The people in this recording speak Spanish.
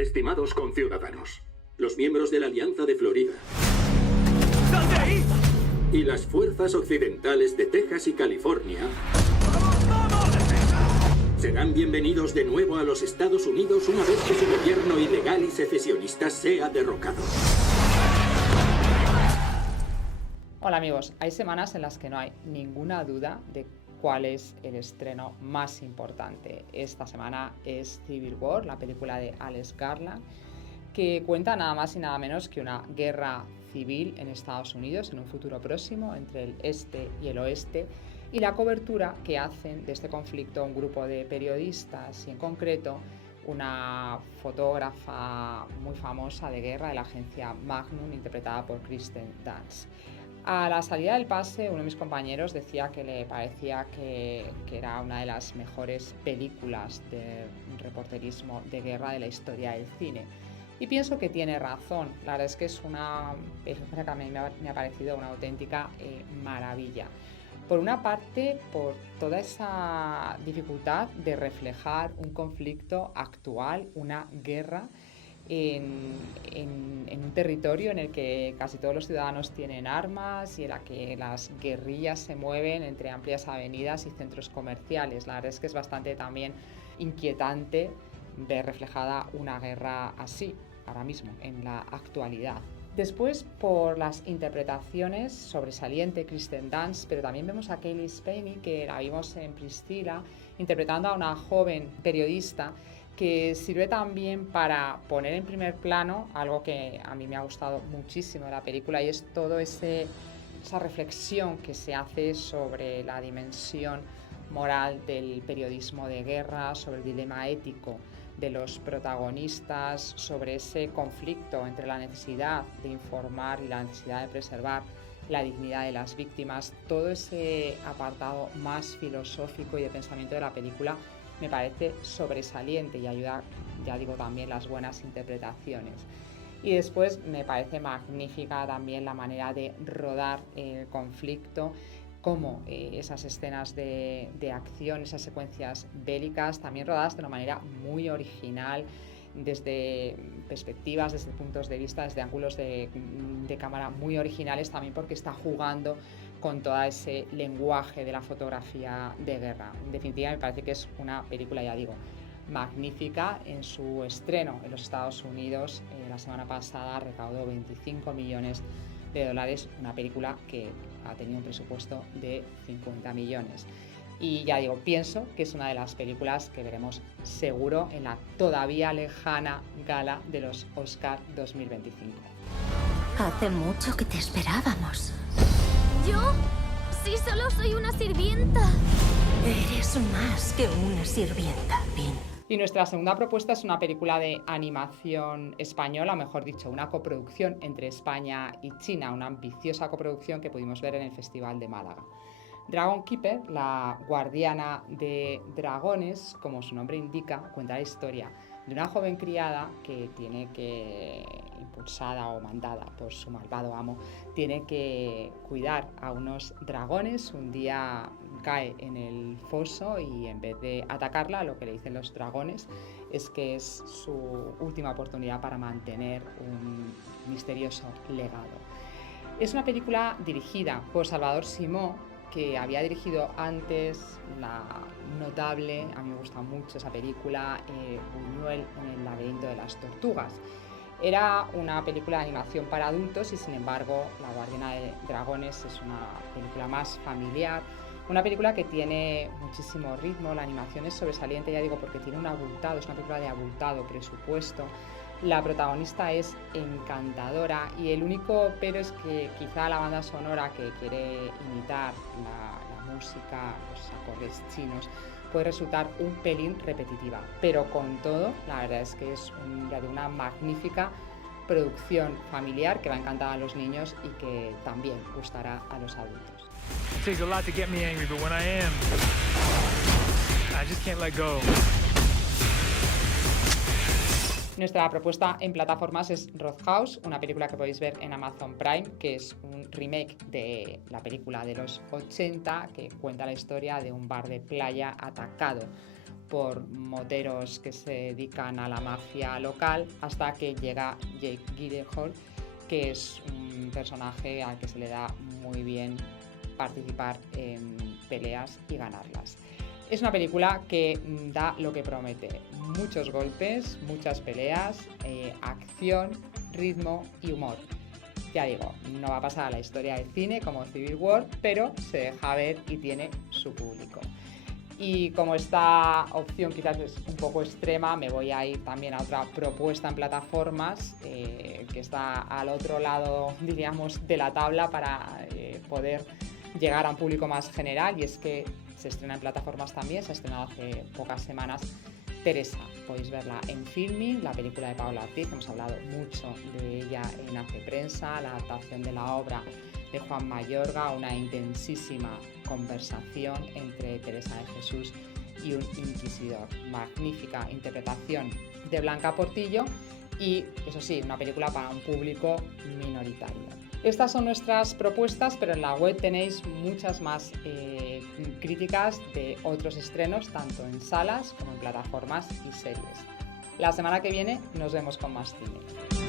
Estimados conciudadanos, los miembros de la Alianza de Florida ¡Sal de ahí! y las fuerzas occidentales de Texas y California serán bienvenidos de nuevo a los Estados Unidos una vez que su gobierno ilegal y secesionista sea derrocado. Hola amigos, hay semanas en las que no hay ninguna duda de cuál es el estreno más importante. Esta semana es Civil War, la película de Alex Garland, que cuenta nada más y nada menos que una guerra civil en Estados Unidos en un futuro próximo entre el este y el oeste, y la cobertura que hacen de este conflicto un grupo de periodistas y en concreto una fotógrafa muy famosa de guerra de la agencia Magnum, interpretada por Kirsten Dunst. A la salida del pase, uno de mis compañeros decía que le parecía que era una de las mejores películas de reporterismo de guerra de la historia del cine. Y pienso que tiene razón. La verdad es que es una película que a mí me ha parecido una auténtica maravilla. Por una parte, por toda esa dificultad de reflejar un conflicto actual, una guerra, en un territorio en el que casi todos los ciudadanos tienen armas y en la que las guerrillas se mueven entre amplias avenidas y centros comerciales. La verdad es que es bastante también inquietante ver reflejada una guerra así, ahora mismo, en la actualidad. Después, por las interpretaciones, sobresaliente Kirsten Dunst, pero también vemos a Cailee Spaeny, que la vimos en Priscilla, interpretando a una joven periodista que sirve también para poner en primer plano algo que a mí me ha gustado muchísimo de la película, y es toda esa reflexión que se hace sobre la dimensión moral del periodismo de guerra, sobre el dilema ético de los protagonistas, sobre ese conflicto entre la necesidad de informar y la necesidad de preservar la dignidad de las víctimas. Todo ese apartado más filosófico y de pensamiento de la película me parece sobresaliente y ayuda, ya digo, también las buenas interpretaciones. Y después me parece magnífica también la manera de rodar el conflicto, como esas escenas de acción, esas secuencias bélicas, también rodadas de una manera muy original, desde perspectivas, desde puntos de vista, desde ángulos de cámara muy originales, también porque está jugando con todo ese lenguaje de la fotografía de guerra. En definitiva, me parece que es una película, ya digo, magnífica. En su estreno en los Estados Unidos la semana pasada recaudó $25 millones, una película que ha tenido un presupuesto de 50 millones. Y ya digo, pienso que es una de las películas que veremos seguro en la todavía lejana gala de los Oscar 2025. Hace mucho que te esperábamos. ¿Yo? Sí, solo soy una sirvienta. Eres más que una sirvienta, Vin. Y nuestra segunda propuesta es una película de animación española, mejor dicho, una coproducción entre España y China, una ambiciosa coproducción que pudimos ver en el Festival de Málaga. Dragon Keeper, la guardiana de dragones, como su nombre indica, cuenta la historia de una joven criada que impulsada o mandada por su malvado amo, tiene que cuidar a unos dragones. Un día cae en el foso y en vez de atacarla, lo que le dicen los dragones es que es su última oportunidad para mantener un misterioso legado. Es una película dirigida por Salvador Simó, que había dirigido antes la notable, a mí me gusta mucho esa película, Buñuel en el laberinto de las tortugas. Era una película de animación para adultos y sin embargo La guardiana de dragones es una película más familiar, una película que tiene muchísimo ritmo, la animación es sobresaliente, ya digo, porque tiene es una película de abultado presupuesto. La protagonista es encantadora y el único pero es que quizá la banda sonora, que quiere imitar la música, los acordes chinos, puede resultar un pelín repetitiva. Pero con todo, la verdad es que es una magnífica producción familiar que va a encantar a los niños y que también gustará a los adultos. It takes a lot to get me angry, but when I am, I just can't let go. Nuestra propuesta en plataformas es Roadhouse, una película que podéis ver en Amazon Prime, que es un remake de la película de los 80 que cuenta la historia de un bar de playa atacado por moteros que se dedican a la mafia local, hasta que llega Jake Gyllenhaal, que es un personaje al que se le da muy bien participar en peleas y ganarlas. Es una película que da lo que promete: muchos golpes, muchas peleas, acción, ritmo y humor. Ya digo, no va a pasar a la historia del cine como Civil War, pero se deja ver y tiene su público. Y como esta opción quizás es un poco extrema, me voy a ir también a otra propuesta en plataformas que está al otro lado, diríamos, de la tabla para poder llegar a un público más general, y es que se estrena en plataformas también, se ha estrenado hace pocas semanas Teresa. Podéis verla en Filmin, la película de Paola Ortiz, hemos hablado mucho de ella en Hace Prensa, la adaptación de la obra de Juan Mayorga, una intensísima conversación entre Teresa de Jesús y un inquisidor. Magnífica interpretación de Blanca Portillo y, eso sí, una película para un público minoritario. Estas son nuestras propuestas, pero en la web tenéis muchas más críticas de otros estrenos, tanto en salas como en plataformas y series. La semana que viene nos vemos con más cine.